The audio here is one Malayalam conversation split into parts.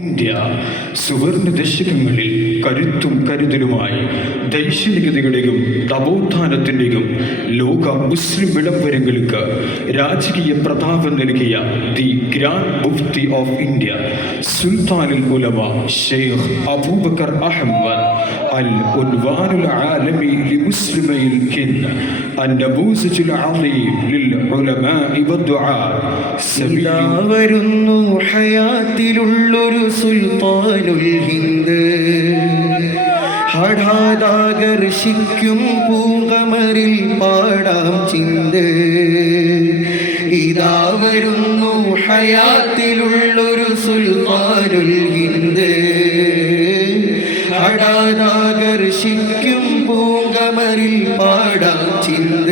ഇന്ത്യ സുവർണ ദശകങ്ങളിൽ കരുത്തും കരുതലുമായി ദൈക്ഷണികതയുടെയും തപോത്ഥാനത്തിന്റെയും ലോക മുസ്ലിം വിളംബരങ്ങൾക്ക് രാജകീയ പ്രതാപം നൽകിയ the grand mufti of India സുൽത്താനുൽ ഉലമ ഷെയ്ഖ് അബൂബക്കർ അഹമ്മദ് അൽ ആലമി لمسلمي الكن النموذج العظيم للعلماء والدعاء سبيل ഇതാ വരുന്നു ഹയാത്തിലുള്ളൊരു സുൽത്താനുൽ ഹിന്ദ് ഹഠാതാകർഷിക്കും പൂങ്കമരിൽ പാടാം ചിന്ത് ഇതാ വരുന്നു ഹയാത്തിലുള്ളൊരു സുൽത്താനുൽ ഹിന്ദ് ഹഠാതാകർഷിക്കും പൂങ്കമരിൽ പാടാം ചിന്ത.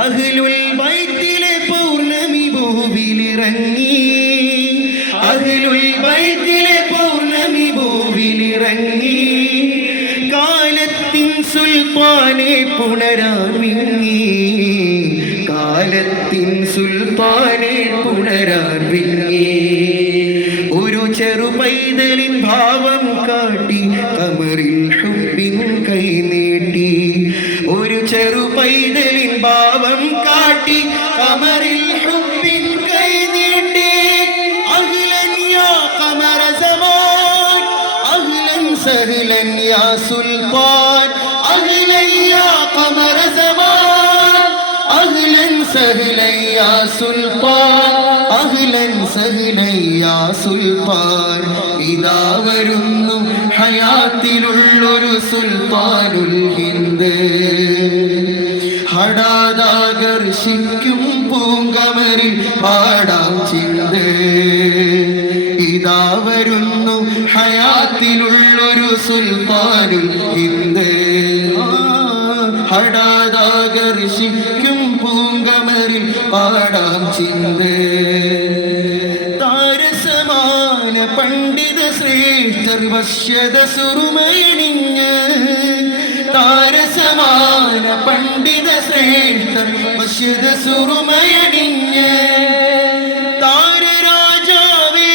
അഹ്ലുൽ ബൈത്തിലെ പൗർണമി ഭൂവിലിറങ്ങി അഹ്ലുൽ ബൈത്തിലെ പൗർണമി ഭൂവിലിറങ്ങി കാലത്തിൻ സുൽത്താനെ പുണരാൻ വിങ്ങി. കാലത്തിൻ സുൽത്താനെ പുണരാൻ വിങ്ങി. ഒരു ചെറു പൈതലിൻ ഭാവം കാട്ടി കമറിൽ നീട്ടി ഒരു ചെറു പൈതലിൻ ഭാവം കാട്ടി കമറിൽ ഹുബിൻ കൈ നീട്ടി. അഹ്ലൻ യാ അഹ്ലൻ യാ അഹ്ലൻ യാ ഇതാ വരുന്നു ഹയാത്തിലുള്ളൊരു സുൽത്താനുൽ ഹിന്ദ്. ഹടാദാകർഷിക്കും പൂങ്കമരിൽ പാടാം ചിന്ത്. ഇതാ വരുന്നു ഹയാത്തിലുള്ളൊരു സുൽത്താനുൽ ഹിന്ദ്. ഹടാദാകർഷിക്കും പൂങ്കമരിൽ പാടാം ചിന്ത്. താരസമാന പണ്ഡിത ശ്രേഷ്ഠർ വശ്യത സുറുമണിഞ്ഞ് താരസമാന പണ്ഡിത ശ്രേഷ്ഠർ വശ്യത സുറുമയണിഞ്ഞ് താരരാജാവേ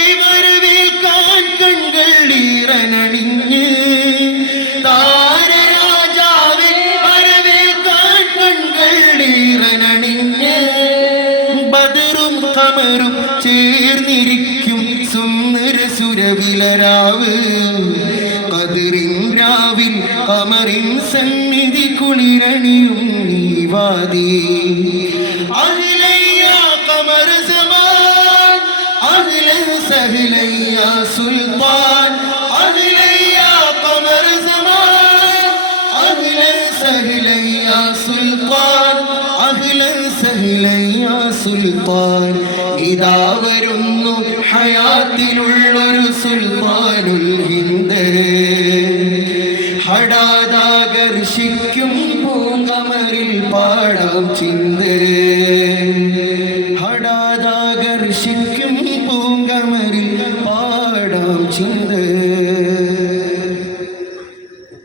സുന്ദര സുരവിലരാവ് കതിറിൻ രാവിൽ കമറിൻ സന്നിധി കുളിരണിയും നീവാദി അഹ്ലയ്യ കമർ സമാൻ അഹ്ല സഹ്ലയ്യ സുൽത്താൻ അഹ്ലയ്യ കമർ സമാൻ അഹ്ല സഹ്ലയ്യ സുൽത്താൻ അഹ്ല സഹ്ലയ്യ സുൽത്താൻ ഇതാ വരുന്നു ഹയാത്തിലുള്ളൊരു സുൽമാനുൽ ഹിന്ദ്. ഹടാതാകർഷിക്കും പൂങ്കമറിൽ പാടാം ചിന്ത.